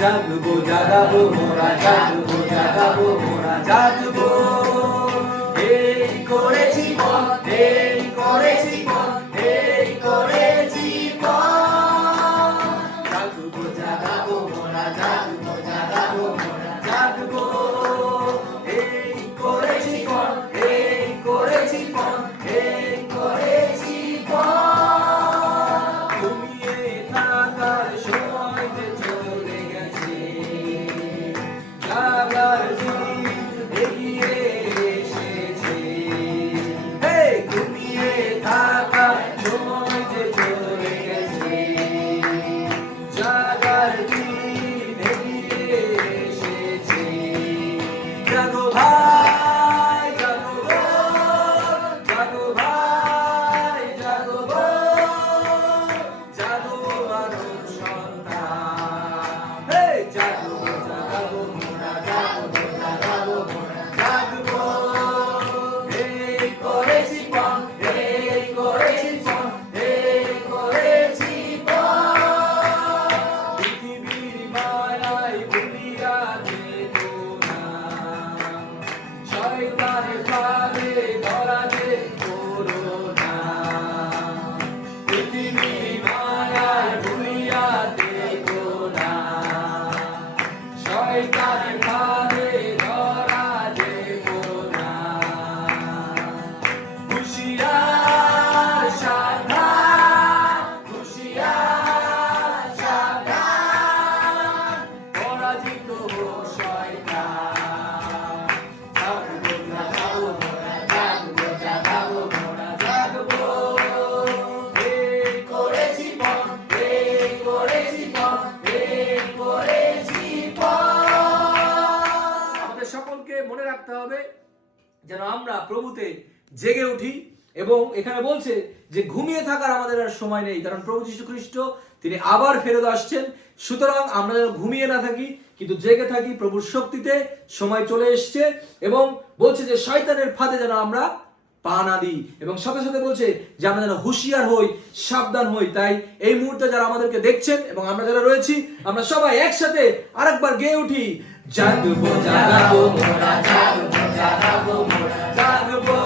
জাগবো জাগাবো মোরা, জাগবো জাগাবো মোরা, জাগবো। এই করেছি পথ, এই করেছি পথ, এই করেছি পথ। জাগবো জাগাবো মোরা, জাগবো জাগাবো মোরা, জাগবো। এই করেছি পথ, এই করেছি পথ, এই করেছি পথ। ঘুমিয়ে থাকার সময় যে চলে গেছে, জাগার দিন এগিয়ে এসেছে। এই ঘুমিয়ে থাকার সময় যে চলে গেছে, জাগার দিন এগিয়ে এসেছে। জাগো ভাই জাগো গো, জাগো ভাই জাগো গো, জাগো মানব সন্তান। এই জাগো জাগাবো মোরা, জাগবো জাগাবো মোরা, জাগবো। এই করেছি পথ, এই করেছি পথ, এই করেছি পথ। পৃথিবীর মায়ায় ভুলিয়া যেও না, শয়তানের ফাঁদে ধরা যে করো না। পৃথিবীর মায়ায় ভুলিয়া যেও না, শয়তানের ফাঁদে ধরা যেও না। হুঁশিয়ার সাবধান, হুঁশিয়ার সাবধান, পরাজিত হোক শয়তান। জাগবো জাগাবো মোরা, জাগবো জাগাবো মোরা, জাগবো। এই করেছি পথ, এই করেছি পথ, এই করেছি পথ। আমাদের সকলকে মনে রাখতে হবে যেন আমরা প্রভুতে জেগে উঠি। এবং এখানে বলছে যে ঘুমিয়ে থাকার আমাদের আর সময় নেই, কারণ প্রভু যীশু খ্রিস্ট তিনি আবার ফেরত আসছেন। সুতরাং আমরা যেন ঘুমিয়ে না থাকি, কিন্তু জেগে থাকি প্রভুর শক্তিতে। সময় চলে এসছে এবং বলছে যে শয়তানের ফাঁদে যেন আমরা পা না দিই, এবং সাথে সাথে বলছে যে আমরা যেন হুঁশিয়ার হই, সাবধান হই। তাই এই মুহূর্তে যারা আমাদেরকে দেখছেন এবং আমরা যারা রয়েছি, আমরা সবাই একসাথে আরেকবার গেয়ে উঠি, জাগবো জাগাবো মোরা, জাগবো জাগাবো মোরা, জাগবো।